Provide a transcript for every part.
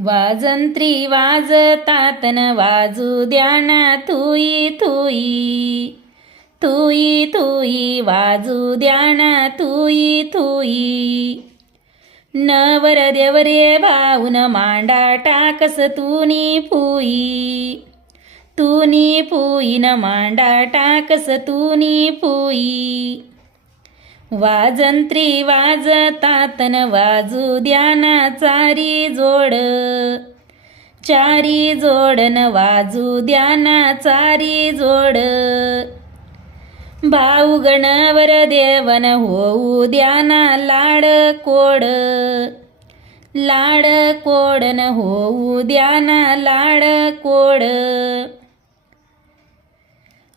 वाजंत्री वाजतातन वाजू द्या ना तुई तुई. तुई तुई वाजू द्या ना तुई तुई. नवर देवरे भाऊन मांडा टाकस तुनी पुई तुनी पुईन मांडा टाकस तुनी पुई वाजंत्री वाजतातन वाजू द्याना चारी जोड. चारी जोडन वाजू द्याना चारी जोड. भाऊ गणवर देवन होऊ द्याना लाड कोड. लाड कोडन होऊ द्याना लाड कोड.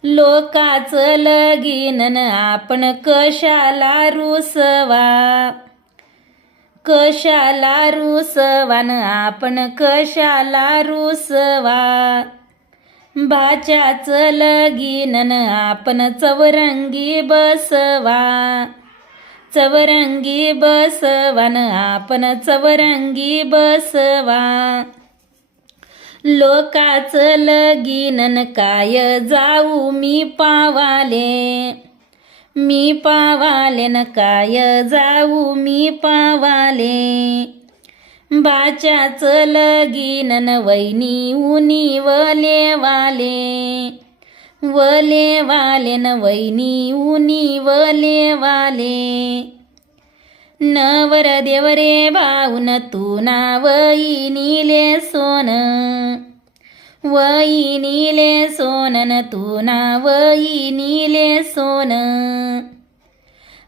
लोकाच लगीन आपण कशाला रुसवा? कशाला रुसवान आपण कशाला रुसवा? भाच्याच लगीन आपण चवरंगी बसवा. चवरंगी बसवान आपण चवरंगी बसवा. लोकाच लगीनन काय जाऊ मी पावाले. मी पावाले न काय जाऊ मी पावाले. बाच्याच लगीनन वैनी उनी वले वाले. वले वाले न वैनी उनी वले वाले. नवर देवरे भाऊन तू ना वैनीले सोन वई नीले सोनन तू ना वैनीले सोन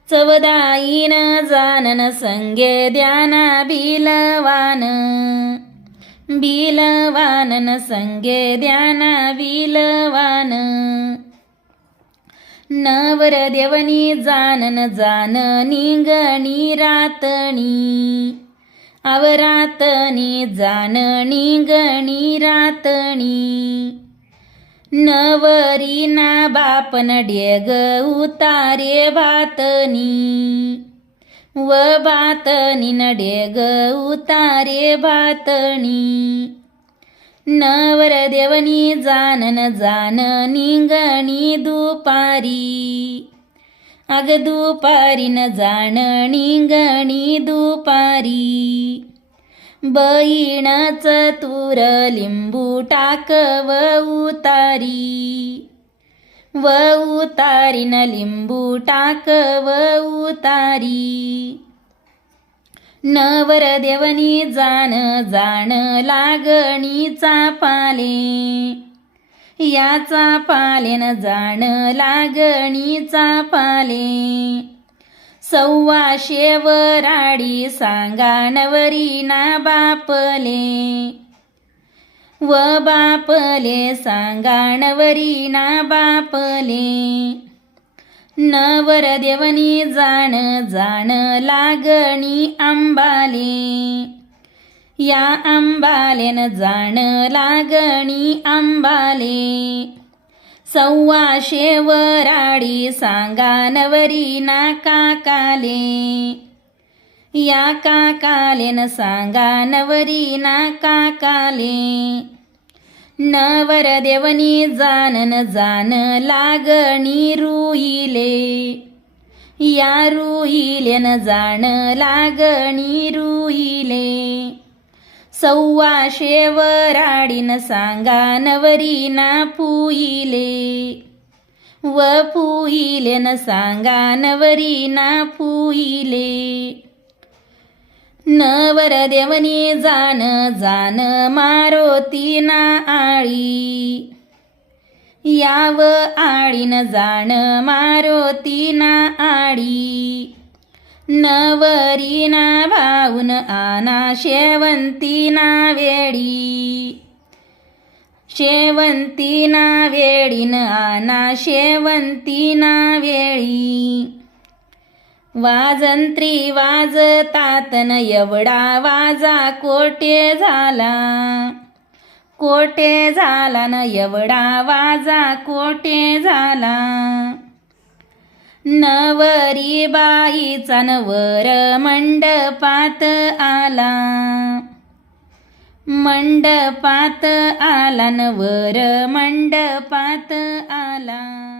चवदाईन जानन संगे द्याना बिलवान बिलवानन संगे द्याना बिलवान नवर देवनी जानन जान निंगणी रातणी आवरातनी जान निंगणी रातणी नवरी ना बापन डेग उतारे भातनी व भातनी न डेग उतारे भातनी. नवर देवनी जानन जान निंगणी दुपारी. अग दुपारी न जाण निंगणी दुपारी. बहीण चतुर लिंबू टाक व उतारी. व उतारी न लिंबू टाक व उतारी. नवर देवनी जाण जाण लागणीचा पाले. याचा पालेन जाण लागणीचा पाले. सव्वाशे शेवराडी सांगा नवरी ना बापले. व बापले सांगा नवरी ना बापले. नवर देवनी जाण जाण लागणी आंबाले या आंबालेन जाण लागणी आंबाले सव्वाशे वराडी सांगा नवरी ना काकाले. या काकालेन सांगा नवरी ना काकाले. नवर देवनी जानन जान लागणी रुईले या रुईलेन जाण लागणी रुईले सव्वाशे वराडीन सांगा नवरी ना पुईले व पुईलेन सांगा नवरी ना पुईले नवर देवनी जान जान मारोती ना आळी याव आळीन जाण मारोती ना आळी नवरी ना भाऊन आना शेवंती ना वेळी शेवंती ना वेळीन आना शेवंती ना वेळी वाजंत्री वाजतातन एवढा वाजा कोटे झाला. कोटे झाला न एवढा वाजा कोटे झाला. नवरी बाईचा नवर मंडपात आला. मंडपात आला नवर मंडपात आला.